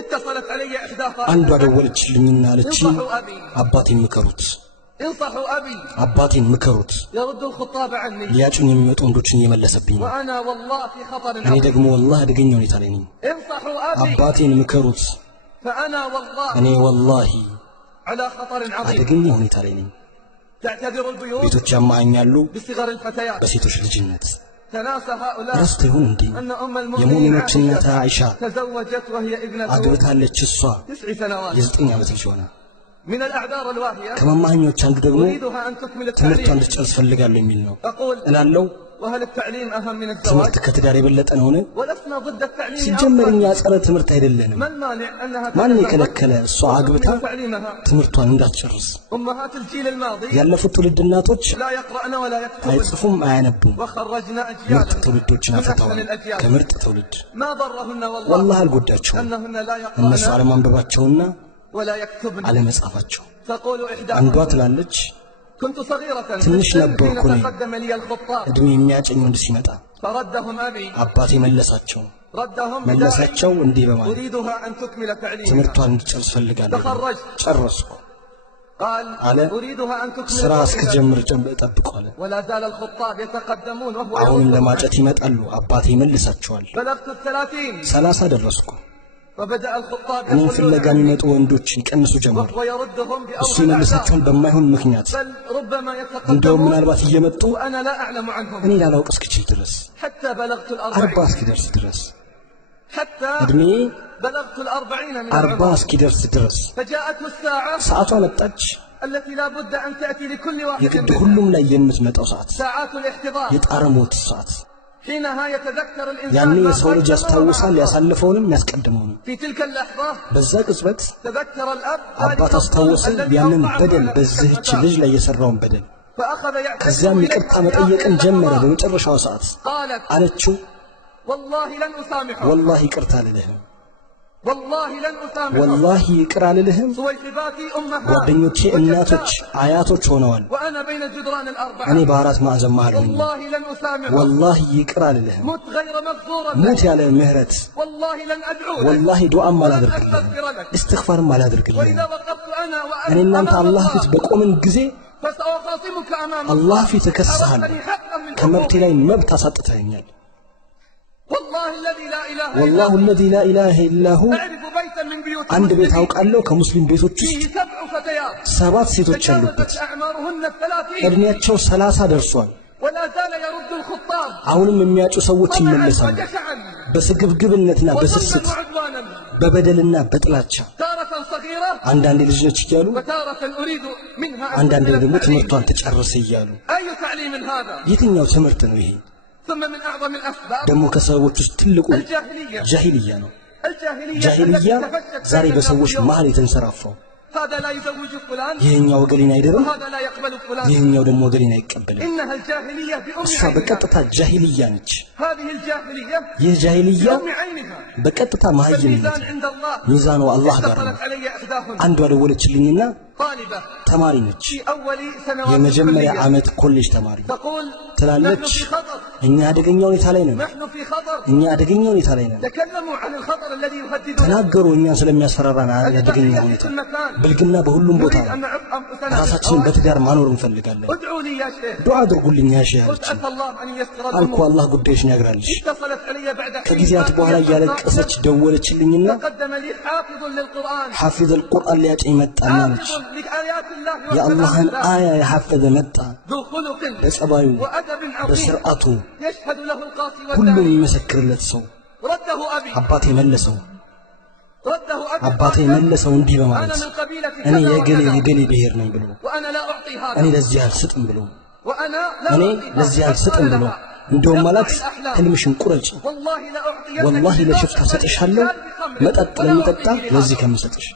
اتصلت علي إحداها አንዷ ደወለችልኝና አለችኝ አባቴን ምከሩት انصحوا أبي አባቴን ምከሩት يرد الخطاب عني ሊያጩኝ የሚመጡ ወንዶችን እየመለሰብኝ وأنا والله في خطر እኔ عظيم ደግሞ والله አደገኛ ሁኔታ ላይ ነኝ انصحوا أبي አባቴን ምከሩት فأنا እኔ والله والله على خطر عظيم አደገኛ ሁኔታ ላይ ነኝ تعتبر البيوت ቤቶች ያማኛሉ بصغر الفتيات በሴቶች ልጅነት تناسى هؤلاء ረስተ ይሁን እንዴ أن أم የሙእሚኖች المؤمنين እናት አይሻ تزوجت وهي ابنة አግብታለች እሷ 9 سنوات የ9 ዓመት ልጅ ሆና من الأعذار الواهية ከመማኞች አንዱ ደግሞ أريدها أن تكمل ትምህርቷን التعليم እንድትጨርስ ፈልጋለሁ የሚል ነው أقول እላለሁ وهل التعليم أهم من الزواج ትምህርት ከትዳር የበለጠ ነውን ولسنا ضد التعليم ሲጀመር እኛ أصلاً ጸረ ትምህርት አይደለንም ما المانع أنها ማን تتزوج የከለከለ እሷ አግብታ وتكمل تعليمها ትምህርቷን እንዳትጨርስ أمهات الجيل الماضي ያለፉት ትውልድ እናቶች لا يقرأن ولا يكتبن አይጽፉም አያነቡም وخرجنا ምርጥ أجيالا ትውልዶችን من አፍርተዋል أحسن الأجيال ከምርጥ ትውልድ ما ضرهن والله والله አልጎዳቸውም أنهن لا እነሱ يقرأن አለማንበባቸውና ولا يكتبن አለመጻፋቸው تقول አንዷ إحداهن ትላለች كنت صغيرة في ትንሽ السن ነበርኩ حين እኔ تقدم لي الخطاب እድሜ የሚያጨኝ ወንድ ሲመጣ فردهم أبي አባቴ መለሳቸው ردهم መለሳቸው بداعي እንዲህ በማለት أريدها أن تكمل تعليمها ትምህርቷን እንድትጨርስ ፈልጋለሁ تخرجت ጨረስኩ قال على أريدها أن تكمل ስራ تعليمها እስከጀምር ጠብቀው አለ ولا زال الخطاب يتقدمون وهو አሁንም يردهم ለማጨት ይመጣሉ አባቴ ይመልሳቸዋል بلغت 30 30 ደረስኩ فبدأ الخطاب እኔን يقول ፍለጋ የሚመጡ ወንዶች ይቀንሱ ጀመሩ وهو يردهم እሱ بأول ይመልሳቸዋል በማይሆን ምክንያት بل ربما እንደውም يتقدمون ምናልባት እየመጡ وأنا لا أعلم عنهم እኔ ላላውቅ እስክችል ድረስ حتى بلغت 40 40 እስኪደርስ ድረስ حتى እድሜ بلغت 40 من 40 العمر እስኪደርስ ድረስ فجاءته الساعة ሰዓቷ መጣች التي لا بد أن تأتي لكل واحد የግድ منها ሁሉም ላይ የምትመጣው ሰዓት ساعات الاحتضار የጣረ ሞት ሰዓት حينها يتذكر ያኔ الإنسان ما የሰው ልጅ قدمه ያስታውሳል وما أخره. ያሳለፈውንም ያስቀድመውንም في تلك اللحظة በዛ ቅጽበት تذكر الأب አባት ذلك አስታወሰ الظلم الذي ያንን أوقع በደል على በዚህች الفتاة. ልጅ ላይ የሰራውን በደል فأخذ يعتذر ከዚያም ይቅርታ መጠየቅን ጀመረ በመጨረሻው ሰዓት قالت አለችው والله لن أسامحه والله ይቅርታ አልልህም والله لن أسامحه والله ይቅር አልልህም صويحباتي أمها ጓደኞቼ እናቶች አያቶች ሆነዋል وأنا بين الجدران እኔ الأربعة በአራት ማዕዘን መሃል ነኝ والله لن أسامحه والله ይቅር አልልህም مت غير مغفورة ሙት ያለ ምህረት والله لن أدعو لك والله ዱዓም ولن አላደርግልህም أستغفر لك እስትግፋርም አላደርግልህም وإذا وقفت أنا እኔ وأنت እናንተ أمام አላህ ፊት الله በቆምን ጊዜ فسأخاصمك أمام አላህ ፊት እከስሃለሁ أردتني حقا من ከመብቴ حقوقي ላይ መብት አሳጥተኸኛል والله الذي لا إله إلا والله هو الذي لا إله إلا هو أعرف بيتا من بيوت አንድ ቤት المسلمين አውቃለሁ ከሙስሊም ቤቶች ውስጥ فيه 7 فتيات 7 ሴቶች تجاوزت አሉበት أعمارهن 30 እድሜያቸው 30 ደርሷል ولا زال يرد الخطاب አሁንም የሚያጩ ሰዎች طمعا ይመለሳሉ وجشعا በስግብግብነትና وظلما በስስት وعدوانا በበደልና በጥላቻ تارة صغيرة አንዳንድ ልጅ ነች እያሉ وتارة أريد منها أن አንዳንድ تكمل ደግሞ التعليم ትምህርቷን ትጨርስ እያሉ أي تعليم هذا የትኛው ትምህርት ነው ይሄ ثم من أعظم الأسباب ደግሞ ከሰዎች ውስጥ ትልቁ الجاهلية ጃሂልያ ነው الجاهلية ጃሂልያ التي تفشت ዛሬ بين በሰዎች اليوم. መሃል የተንሰራፋው هذا لا يزوج فلان ይሄኛው ወገሌን አይደለም وهذا لا يقبل فلان ይሄኛው ደግሞ ወገሌን አይቀበልም إنها الجاهلية بأم እሷ عينها በቀጥታ ጃሂልያ ነች هذه الجاهلية ይህ ጃሂልያ بأم عينها በቀጥታ መሀይምነት فالميزان عند الله ሚዛኑ አላህ ጋር ነው اتصلت علي إحداهن አንዷ ደወለችልኝና طالبة ተማሪ ነች في أول سنوات የመጀመሪያ الكلية ዓመት ኮሌጅ ተማሪ تقول نحن ትላለች في خطر እኛ አደገኛ ሁኔታ ላይ ነን نحن في خطر እኛ አደገኛ ሁኔታ ላይ ነን تكلموا عن الخطر الذي يهددنا ተናገሩ እኛን ስለሚያስፈራራን አደገኛ البحث ሁኔታ في المكان ብልግና በሁሉም ቦታ نريد أن نعف أنفسنا ራሳችንን በትዳር ማኖር እንፈልጋለን ادعوا لي يا شيخ ዱዓ አድርጉልኝ ያ ሼህ قلت عسى الله أن ييسر አልኩ الأمور አላህ ጉዳይሽን ያግራልሽ اتصلت علي بعد حين ከጊዜያት በኋላ እያለቀሰች ደወለችልኝና تقدم لي حافظ للقرآن ሐፊዝ القرآن ሊያጨኝ መጣና አለች حافظ لآيات الله የአላህን وكلام አያ الله የሐፈዘ መጣ ذو خلق በጸባዩ وأدب عظيم በስርዓቱ يشهد له القاصي ሁሉም والداني የሚመሰክርለት ሰው رده أبي አባቴ መለሰው رده أبي አባቴ قائلا መለሰው እንዲህ أنا በማለት من قبيلة እኔ كذا የገሌ وكذا የገሌ ብሔር ነኝ ብሎ وأنا لا أعطي እኔ هذا ለዚህ አልሰጥም ብሎ وأنا لا እኔ أعطي ለዚህ هذا አልሰጥም قال ብሎ لها እንደውም ማለት اقطعي الأحلام ህልምሽን ቁረጪ والله لا أعطينك ወላሂ لله ለሽፍታ ሰጥሻለሁ بخمر መጠጥ ولا ለሚጠጣ أعطيه ለዚህ لهذا. ከምሰጥሽ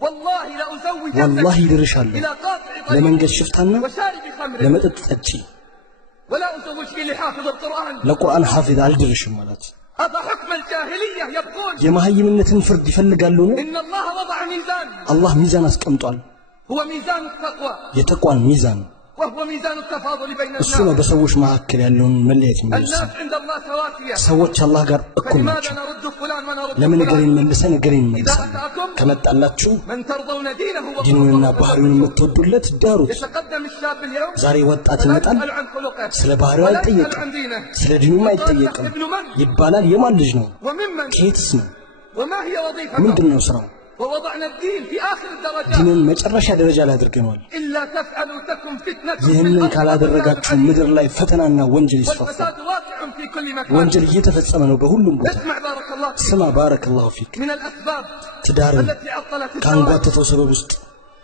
والله لا أزوجنك ወላሂ ይድርሻለሁ إلى قاطع ለመንገድ طريق ሽፍታና وشارب خمر ለመጠጥ ጠጪ ولا أزوجك لحافظ القرآن ለቁርአን ሐፊዝ አልድርሽም ማለት هذا حكم الجاهلية يقول የመሀይምነትን ፍርድ ይፈልጋሉ ነው إن الله وضع ميزان አላህ ሚዛን አስቀምጧል هو ميزان التقوى የተቋን ሚዛን وهو ميزان التفاضل بين እሱ ነው الناس. በሰዎች መካከል ያለውን መለያየት የሚወስነው። الناس عند الله سواسية. ሰዎች አላህ ጋር እኩል فلماذا ናቸው። نرد فلان ونرد ለምን እገሌን فلان؟ መልሰን እገሌን إذا መልሰን? أتاكم ከመጣላችሁ من ترضون دينه ዲኑንና وخلقه ባህሪውን የምትወዱለት ዳሩት። يتقدم الشاب اليوم ዛሬ ወጣት ولا ይመጣል፣ يسأل عن خلقه ስለ ባህሪው ولا يسأل አይጠየቅም፣ عن دينه. ስለ ዲኑም አይጠየቅም። ابن من ይባላል የማን ልጅ ነው? وممن ከየትስ ነው? وما هي وظيفته. ምንድን ነው ስራው? ووضعنا الدين في آخر الدرجات. ዲኑን መጨረሻ ደረጃ ላይ አድርገናል። إلا تفعلوا تكن فتنة في ይህንን الأرض ካላደረጋችሁ وفساد ምድር ላይ ፈተናና ወንጀል ይስፋፋል። والفساد واقع في كل مكان. ወንጀል እየተፈጸመ ነው በሁሉም ቦታ። اسمع بارك الله فيك. ስማ ባረከላሁ ፊክ። من الأسباب ትዳርን التي عطلت الزواج ካንጓተተው ሰበብ ውስጥ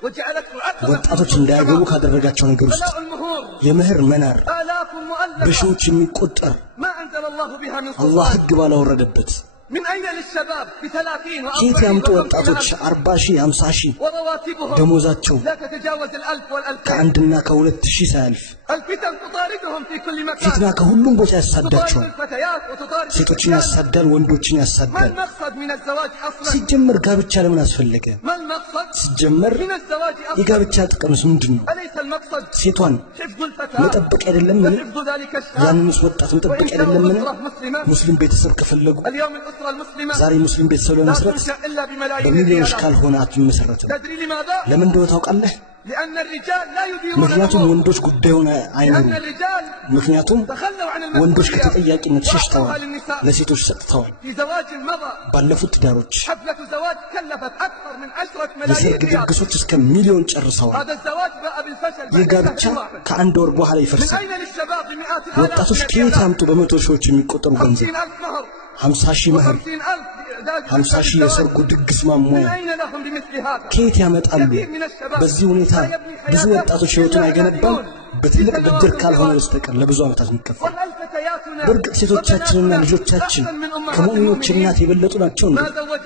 وجعلته عقبة ወጣቶች እንዳያገቡ ካደረጋቸው ነገር ውስጥ بلاء المهور. የምህር መናር آلاف مؤلفة በሺዎች የሚቆጠር ما أنزل الله بها من አላህ سلطان. ሕግ ባላወረደበት من أين للشباب ب30 ከየት و40 ያምጡ و50 ወጣቶች 40 ሺህ 50 ሺህ ورواتبهم ደሞዛቸው لا تتجاوز 1000 و2000. ከአንድና ከሁለት ሺህ ሳያልፍ الفتن تطاردهم في كل مكان. ፊትና ከሁሉም ቦታ تطارد ያሳዳቸዋል። الفتيات وتطارد ሴቶችን الرجال. ያሳዳል፣ ወንዶችን ما ያሳዳል። المقصد من الزواج أصلا؟ ሲጀመር ጋብቻ ለምን አስፈለገ? ما المقصد ሲጀመር من الزواج أصلا؟ የጋብቻ ጥቅምስ ምንድን ነው? أليس المقصد ሴቷን حفظ الفتاة መጠበቅ አይደለምን? وحفظ ذلك الشاب؟ ያንንስ ወጣት መጠበቅ وإنشاء አይደለምን? أسرة مسلمة. ሙስሊም ቤተሰብ ከፈለጉ اليوم الأسرة المسلمة ዛሬ ሙስሊም ቤተሰብ لا ለመስረት تنشأ إلا بملايين በሚሊዮኖች الريالات. ካልሆነ አትመሰረትም። تدري لماذا؟ ለምን እንደሆነ ታውቃለህ? لأن الرجال لا يديرون ምክንያቱም الأمور. ወንዶች ጉዳዩን لأن አይኖሩም። الرجال ምክንያቱም تخلوا عن ወንዶች المسؤولية ከተጠያቂነት وأعطوها ሸሽተዋል፣ للنساء. ለሴቶች ሰጥተዋል። في زواج مضى ባለፉት ትዳሮች حفلة زواج كلفت أكثر من 10 ملايين የሰርግ ريال. ድግሶች እስከ ሚሊዮን ጨርሰዋል። هذا الزواج باء بالفشل بعد የጋብቻ شهر واحد. ከአንድ ወር بኋላ من ይፈርሳል። أين للشباب بمئات ወጣቶች الآلاف ከየት ያምጡ በመቶ ሺዎች የሚቆጠሩ ገንዘብ? 50,000 مهر 50 ሺህ መህር፣ 50,000 لإعداد 50 ሺህ الزواج. የሰርጉ ድግስ من ማሟያ أين لهم بمثل هذا؟ ከየት ያመጣሉ? كثير من الشباب በዚህ ሁኔታ لا يبني ብዙ حياته ወጣቶች ህይወቱን إلا አይገነባም على ديون. በትልቅ في እድር سنوات ካልሆነ الزواج. በስተቀር ለብዙ ዓመታት የሚከፈል። وهل فتياتنا በእርግጥ ሴቶቻችንና وبناتنا ልጆቻችን أحسن من أمهات ከሙእሚኖች المؤمنين؟ እናት የበለጡ ናቸው እንዴ? ما زوج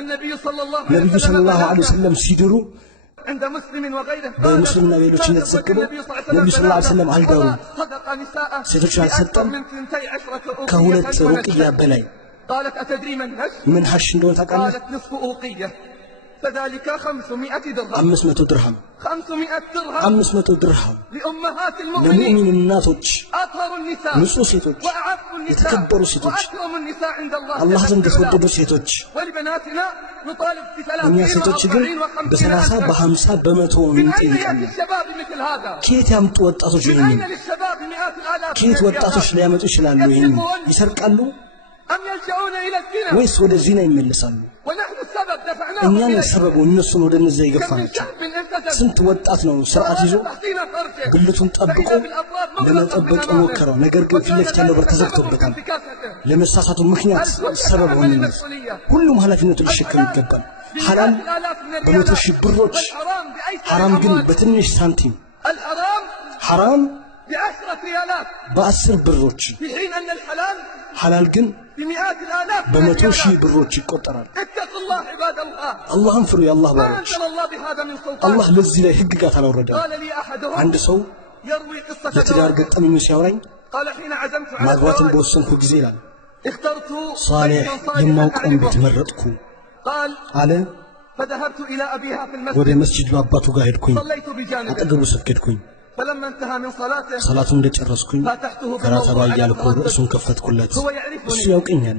النبي صلى الله ነቢዩ عليه ሰለላሁ وسلم ዐለይሂ ወሰለም ሲድሩ عند مسلم وغيره በሙስሊምና ሌሎች قال እንደተዘገበው النبي صلى الله عليه ነቢዩ ሰለላሁ ዐለይሂ وسلم ወሰለም አልዳሩም። صدق نساءه ሴቶችን بأكثر አልሰጠም من 12 ከሁለት أوقية ሩቅያ ونسل. በላይ። قالت أتدري من نش؟ ምን ሐሽ እንደሆነ ታውቃለህ? قالت نصف أوقية فذلك 500 درهم. 500 ድርሃም 500 درهم 500 ድርሃም لأمهات المؤمنين ለሙእሚን እናቶች፣ أطهر النساء ንጹህ ሴቶች፣ وأعف النساء የተከበሩ ሴቶች፣ وأكرم النساء عند الله አላህ جل ዘንድ في علاه. የተወደዱ ሴቶች። ولبناتنا نطالب እኛ ب30 ሴቶች ግን و40 በ30 و50 በ50 በመቶ من أين እንጠይቃለን። يأتي الشباب مثل هذا؟ ከየት ያምጡ ወጣቶች من ይህንን? أين للشباب مئات الآلاف ከየት من ወጣቶች الريالات؟ ሊያመጡ ይችላሉ? ይህንን ይሰርቃሉ أم يلجؤون إلى الزنا؟ ወይስ ወደ ዚና ይመለሳሉ? ونحن السبب دفعناهم እኛን إليه. ሰበቡ እነሱን ወደ እነዚያ كم من የገፋናቸው። شاب التزم ስንት ወጣት ነው ስርዓት ይዞ تحصين فرجه ብልቱን ጠብቆ فإذا بالأبواب مغلقة ለመጠበቅ من أمامه. የሞከረው ነገር ግን ፊት ለፊት ያለው በር ተዘግቶበታል። انتكاسته. ለመሳሳቱ ምክንያት ሰበብ ሆነ። ሁሉም ኃላፊነቱን ሊሸከም ይገባል። ሐላል بمئات الآلاف من በመቶ الريالات. ሺህ ብሮች፣ والحرام بأيسر ሐራም ግን الأموال. በትንሽ ሳንቲም፣ الحرام ሐራም ب10 ريالات በ10 ብሮች፣ في حين أن الحلال ሐላል ግን بمئات الآلاف من በመቶ ሺህ الريالات. ብሮች ይቆጠራል። اتقوا الله عباد الله. አላህን ፍሩ የአላህ ما ባሮች። أنزل الله بهذا من አላህ سلطان. ለዚህ ላይ ህግጋት አላወረደም። قال لي أحدهم አንድ ሰው يروي قصة ለትዳር زواج. ገጠመኙ ሲያወራኝ قال حين عزمت على ማግባትን الزواج በወሰንኩ ጊዜ ይላል اخترت صالح بيتا صالحا የማውቀውን ቤት أعرفه. መረጥኩ قال አለ። فذهبت إلى أبيها في ወደ المسجد መስጂድ በአባቱ ጋር ሄድኩኝ። صليت بجانبه አጠገቡ ሰገድኩኝ። فلما انتهى من صلاته ሰላቱን እንደጨረስኩኝ فاتحته ከራተባ بالموضوع እያልኩ على ርዕሱን التردد. ከፈትኩለት። هو يعرفني. እሱ ያውቀኛል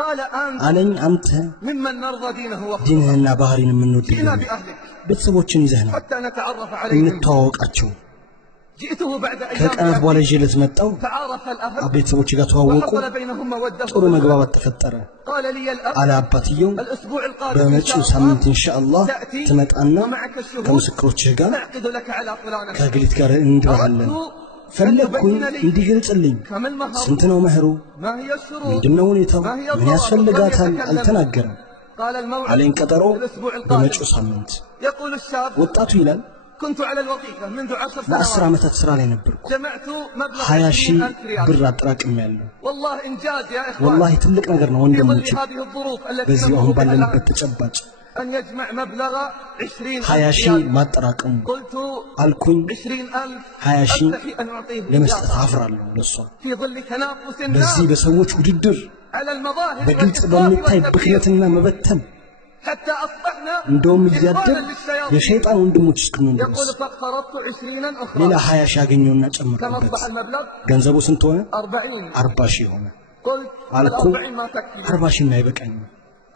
قال أنت አለኝ። አንተ ممن نرضى دينه وخلقه. ዲንህና ባህሪን የምንወድ جئنا بأهلك ቤተሰቦችን ይዘህ ነው حتى نتعرف عليهم. እንተዋወቃቸው። جئته بعد ከቀናት أيام በኋላ ይዤለት መጣው። تعارف الأهل ቤተሰቦች ጋር ተዋወቁ። وحصل بينهم مودة. ጥሩ መግባባት ተፈጠረ። قال لي الأب አለ አባትየው الأسبوع القادم إن በመጪው شاء ሳምንት الله ኢንሻአላህ تأتي ትመጣና ومعك الشهود ከምስክሮችህ ጋር نعقد لك على فلانة. ከግሊት ጋር እንድባለን ፈለግኩኝ እንዲገልጽልኝ። كم المهر؟ ስንት ነው መህሩ? ما هي الشروط؟ ምንድነው ሁኔታው? ما هي ምን الضوابط؟ ያስፈልጋታል? لم يتكلم. አልተናገረም። قال الموعد አለኝ ቀጠሮ الأسبوع القادم. በመጪው ሳምንት። يقول الشاب ወጣቱ ይላል كنت على الوظيفة منذ 10 ለ10 سنوات ዓመታት ስራ ላይ ነበርኩ። جمعت مبلغ 20 ሺህ 20,000 ريال. ብር አጠራቅሜያለሁ። والله إنجاز يا إخوان ወላሂ ትልቅ ነገር ነው في ظل ወንድሞቼ። هذه الظروف التي በዚህ نمر አሁን بها ባለንበት الآن ተጨባጭ أن يجمع مبلغ 20 20,000 ሺህ ريال. ማጠራቀሙ قلت አልኩኝ 20,000 20 ሺህ أستحي أن أعطيه ለመስጠት إياه. አፍራለሁ ለሷ። في ظل تنافس በዚህ الناس በሰዎች ውድድር على المظاهر በግልጽ والإفراط በሚታይ والتبذير ብክነትና መበተን حتى أصبحنا እንደውም እያደር የሸይጣን ወንድሞች እስክንሆን ድረስ يقول فاقترضت 20 أخرى ሌላ 20 ሺህ ያገኘውና كم ጨመርኩበት أصبح المبلغ؟ ገንዘቡ ስንት ሆነ 40 40 ሺህ ሆነ قلت አልኩ 40 ما تكفي 40 ሺህ አይበቃኝም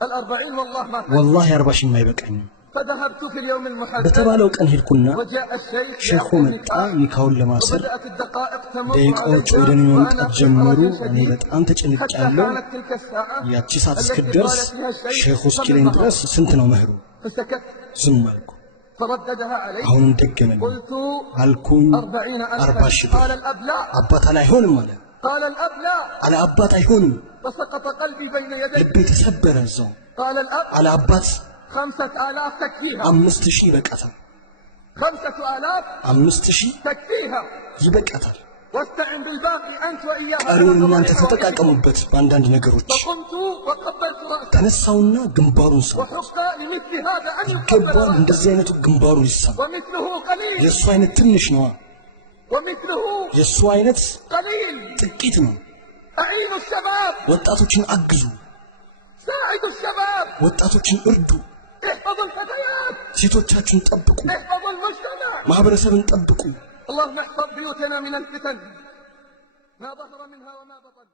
40 والله ما تكفي والله 40 ሺህ አይበቃኝም فذهبت في اليوم المحدد በተባለው ቀን ሄድኩና وجاء الشيخ ሼኹ መጣ ኒካውን ለማሰር وبدأت الدقائق تمر ደቂቃዎች ወደ እኔ መምጣት ጀመሩ እኔ በጣም ተጨንቄያለሁ كانت تلك الساعة ያቺ ሰዓት እስክትደርስ ሼኹ እስኪለኝ ድረስ ስንት ነው መህሩ فسكت ዝም አልኩ فرددها علي አሁንም ደገመልኝ قلت አልኩኝ 40,000 ሺህ قال الأب لا አባት አይሆንም አለ قال الأب لا አለ አባት አይሆንም فسقط قلبي بين يدي ልቤ ተሰበረ እዛው قال الأب አለ አባት 5,000 تكفيها 5000 ይበቃታል 5,000 5000 تكفيها ይበቃታል واستعن بالباقي أنت وإياها ቀሪውን እናንተ ተጠቃቀሙበት በአንዳንድ ነገሮች فقمت وقبلت رأسه ተነሳውና ግንባሩን ሳም وحق لمثل هذا أن يقبل ይገባል رأسه እንደዚህ አይነቱ ግንባሩን ይሳም ومثله قليل የእሱ አይነት ትንሽ ነው ومثله የእሱ አይነት قليل ጥቂት ነው أعينوا الشباب ወጣቶችን አግዙ ساعدوا الشباب ወጣቶችን እርዱ احفظوا الفتيات ሴቶቻችሁን ጠብቁ احفظوا المجتمع ማህበረሰብን ጠብቁ اللهم احفظ بيوتنا من الفتن ما ظهر منها وما بطن